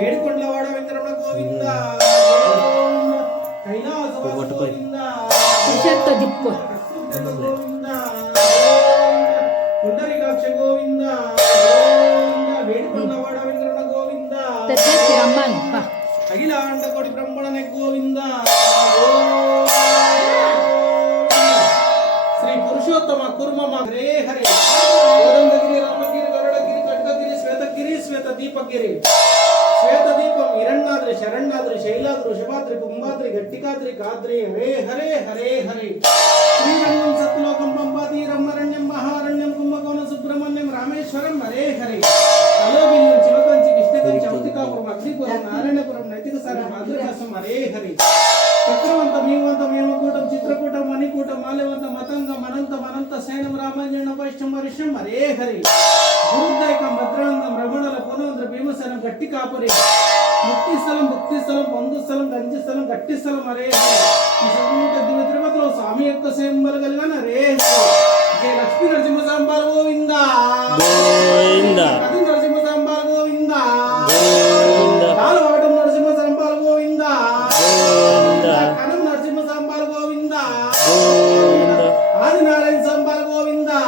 ఏడుకొండలవాడ వెంకటరమణ గోవింద. కైలాసవాస గోవింద. పురుషత్వ దిక్కు. గోవింద. పుండరీకాక్ష గోవింద. గోవింద. వేడుకొండలవాడ వెంకటరమణ గోవింద. తెచ్చేసి రమ్మను. పా. అఖిలాండ కోటి బ్రహ్మణ గోవింద. శ్రీ పురుషోత్తమ కుర్మమ. హరే హరే. కోదండగిరి రామగిరి గరుడగిరి ఖడ్గగిరి శ్వేతగిరి శ్వేత దీపగిరి శ్వేతదీపం హిరణ్యాద్రి శరణ్యాద్రి శైలాద్రి శుభాద్రి కుంభాద్రి గట్టికాద్రి కాద్రి హరే హరే హరే హరే. శ్రీరంగం సత్లోకం పంపాది రమ్మరణ్యం మహారణ్యం కుంభకోణ సుబ్రహ్మణ్యం రామేశ్వరం హరే హరే. అలోబిల్లం శివకంచి కృష్ణకంచి అవతికాపురం అగ్నిపురం నారాయణపురం నైతిక సారం మాధుర్యాసం హరే హరి. చక్రవంత మీవంత మేమకూటం చిత్రకూటం మణికూటం మాల్యవంత మతంగ మనంత మనంత సైనం రామాంజన వైష్ణవ వరిషం హరే హరి. గురుదైకం భద్ర భీమసనం గట్టి కాపురి. ముక్తి స్థలం భక్తి స్థలం బంధు స్థలం గంజి స్థలం గట్టి స్థలం దివ్య తిరుపతిలో స్వామి యొక్క సేంబలు కలిగిన హరి జయ లక్ష్మీ నరసింహ సాంబార్ గోవిందా. కది నరసింహ సాంబార్ గోవిందా. కాలవాటం నరసింహ సాంబార్ గోవిందా. కనం నరసింహ సాంబార్ గోవిందా. ఆదినారాయణ సాంబార్ గోవిందా.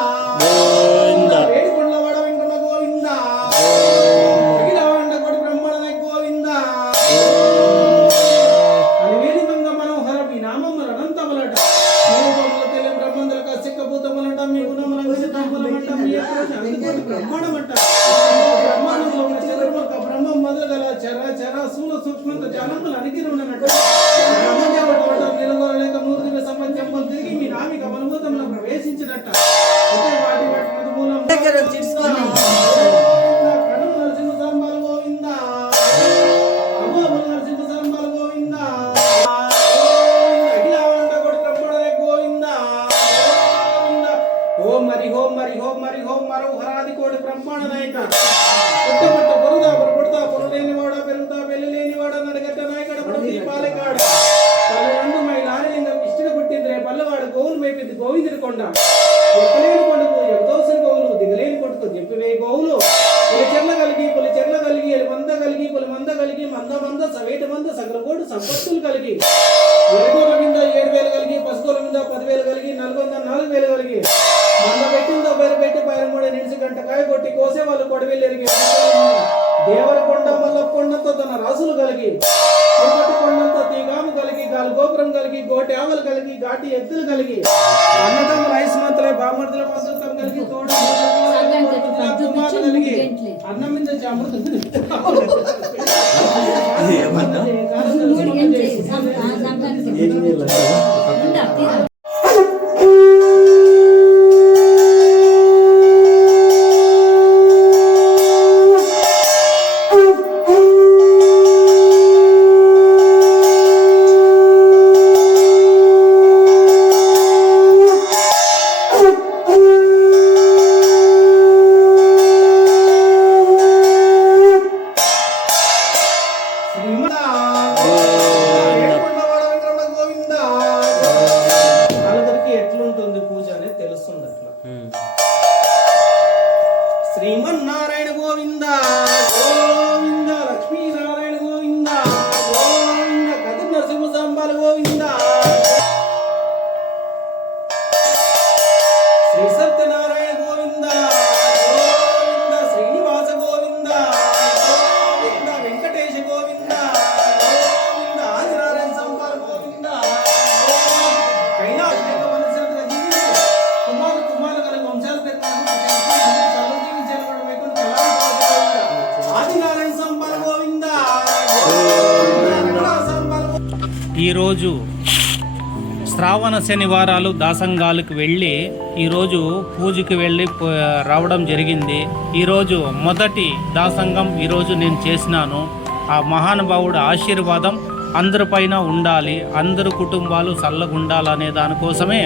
అందుకోటి బ్రహ్మాండమట బ్రహ్మాండంలో ఉన్న బ్రహ్మం చర చర స్థూల సూక్ష్మంత జానములు అణిగిరి నిలగొరలేక నూరు తిరిగి మీ నామిక అనుభూతంలో ప్రవేశించినట్ట మరి హోం మరి హోం మరి హోం మరో హరాది కోటి బ్రహ్మాండ నాయక. పుట్టబట్ట పొరుదా పొరపడతా పొరలేని వాడ పెరుగుతా పెళ్ళి లేని వాడ నడగట్ట నాయకడ పుట్టి పాలెకాడ పల్లె మై లారీలింగ ఇష్టిన పుట్టింది పల్లెవాడు గోవులు మేపింది గోవిందుడి కొండ. ఎక్కలేని కొండకు ఎంతోసిన గోవులు దిగలేని కొడుకు చెప్పివే గోవులు. పులి చెర్ల కలిగి పులి చెర్ల కలిగి ఎలి మంద కలిగి పులి మంద కలిగి మంద మంద సవేట మంద సగలకోడు సంపత్తులు కలిగి. ఏడుగోల మీద ఏడు వేలు కలిగి పసుకోల మీద పదివేలు కలిగి నల్గొంద నాలుగు వేలు కలిగి. కొట్టి కోసే వాళ్ళు కొడవెళ్ళి ఎరిగి దేవర కొండ మల్ల కొండంతో తన రాసులు కలిగి తిరుపతి కొండంతో తీగాము కలిగి గాలి గోపురం కలిగి గోటి ఆవులు కలిగి ఘాటి ఎత్తులు కలిగి అన్నదమ్ముల ఐస్మంతులై బామర్దుల పంతులతం కలిగి తోడు కలిగి అన్నం మీద అమృతం ఈరోజు శ్రావణ శనివారాలు దాసంగాలకు వెళ్ళి ఈరోజు పూజకి వెళ్ళి రావడం జరిగింది. ఈరోజు మొదటి దాసంగం ఈరోజు నేను చేసినాను. ఆ మహానుభావుడు ఆశీర్వాదం అందరిపైన ఉండాలి అందరు కుటుంబాలు చల్లగా ఉండాలనే దానికోసమే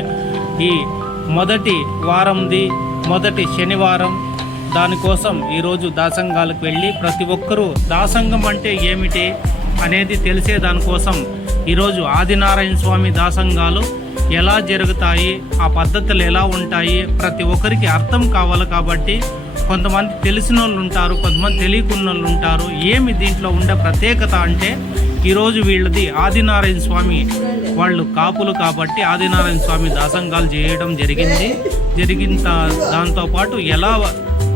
ఈ మొదటి వారంది మొదటి శనివారం దానికోసం ఈరోజు దాసంగాలకు వెళ్ళి ప్రతి ఒక్కరూ దాసంగం అంటే ఏమిటి అనేది తెలిసే దానికోసం ఈరోజు ఆదినారాయణ స్వామి దాసంగాలు ఎలా జరుగుతాయి ఆ పద్ధతులు ఎలా ఉంటాయి ప్రతి ఒక్కరికి అర్థం కావాలి కాబట్టి కొంతమంది తెలిసిన వాళ్ళు ఉంటారు కొంతమంది తెలియకున్న వాళ్ళు ఉంటారు. ఏమి దీంట్లో ఉండే ప్రత్యేకత అంటే ఈరోజు వీళ్ళది ఆదినారాయణ స్వామి వాళ్ళు కాపులు కాబట్టి ఆదినారాయణ స్వామి దాసంగాలు చేయడం జరిగింది. జరిగిన దాంతోపాటు ఎలా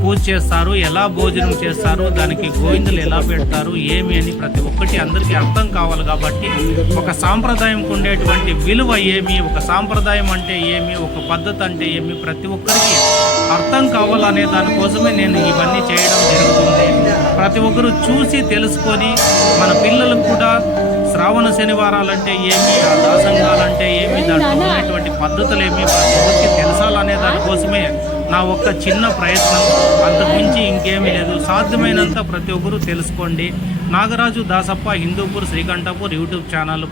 పూజ చేస్తారు ఎలా భోజనం చేస్తారు దానికి గోవిందులు ఎలా పెడతారు ఏమి అని ప్రతి ఒక్కటి అందరికీ అర్థం కావాలి కాబట్టి ఒక సాంప్రదాయంకు ఉండేటువంటి విలువ ఏమి ఒక సాంప్రదాయం అంటే ఏమి ఒక పద్ధతి అంటే ఏమి ప్రతి ఒక్కరికి అర్థం కావాలనే దానికోసమే నేను ఇవన్నీ చేయడం జరుగుతుంది. ప్రతి ఒక్కరు చూసి తెలుసుకొని మన పిల్లలకు కూడా శ్రావణ శనివారాలంటే ఏమి ఆ దాసంగాలంటే ఏమి దాంట్లో ఉన్నటువంటి పద్ధతులు ఏమి ప్రతి కోసమే నా ఒక్క చిన్న ప్రయత్నం. అంతకుమించి ఇంకేమీ లేదు. సాధ్యమైనంత ప్రతి ఒక్కరూ తెలుసుకోండి. Nagaraju Dasappa Hindupur Srikanthapur YouTube channel